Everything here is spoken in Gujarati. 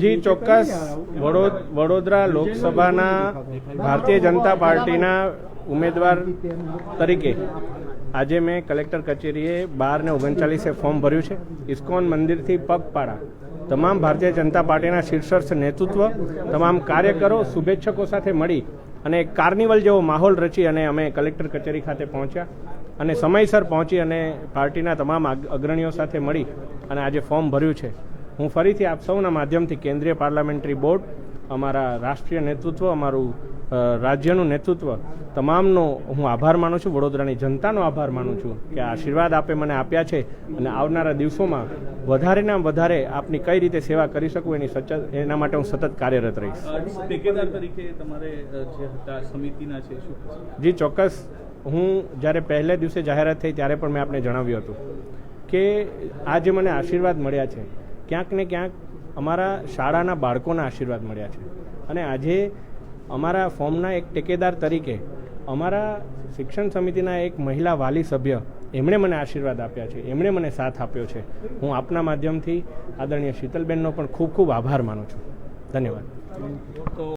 જી ચોક્કસ વડોદરા લોકસભાના ભારતીય જનતા પાર્ટીના ઉમેદવાર તરીકે આજે મેં કલેક્ટર કચેરીએ 12 ને 39 ફોર્મ ભર્યું છે. ઇસ્કોન મંદિરથી પગપાળા તમામ ભારતીય જનતા પાર્ટીના શીર્ષસ્થ નેતૃત્વ, તમામ કાર્યકરો, શુભેચ્છકો સાથે મળી અને એક કાર્નિવલ જેવો માહોલ રચી અને અમે કલેક્ટર કચેરી ખાતે પહોંચ્યા અને સમયસર પહોંચી અને પાર્ટીના તમામ અગ્રણીઓ સાથે મળી અને આજે ફોર્મ ભર્યું છે. હું ફરીથી આપ સૌના માધ્યમથી કેન્દ્રીય પાર્લામેન્ટરી બોર્ડ, અમારા રાષ્ટ્રીય નેતૃત્વ, અમારું રાજ્યનું નેતૃત્વ તમામનો હું આભાર માનું છું. વડોદરાની જનતાનો આભાર માનું છું કે આશીર્વાદ આપે મને આપ્યા છે અને આવનારા દિવસોમાં વધારેના વધારે આપની કઈ રીતે સેવા કરી શકું એના માટે હું સતત કાર્યરત રહીશ. ઠેકેદાર તરીકે તમારે જે હતા સમિતિના છે શું? જી ચોક્કસ. હું જ્યારે પહેલે દિવસે જાહેરાત થઈ ત્યારે પણ મેં આપને જણાવ્યું હતું કે આ જે મને આશીર્વાદ મળ્યા છે ક્યાંક ને ક્યાંક અમારા શાળાના બાળકોના આશીર્વાદ મળ્યા છે અને આજે અમારા ફોર્મના એક ટેકેદાર તરીકે અમારા શિક્ષણ સમિતિના એક મહિલા વાલી સભ્ય એમણે મને આશીર્વાદ આપ્યા છે, એમણે મને સાથ આપ્યો છે. હું આપના માધ્યમથી આદરણીય શીતલબેનનો પણ ખૂબ ખૂબ આભાર માનું છું. ધન્યવાદ.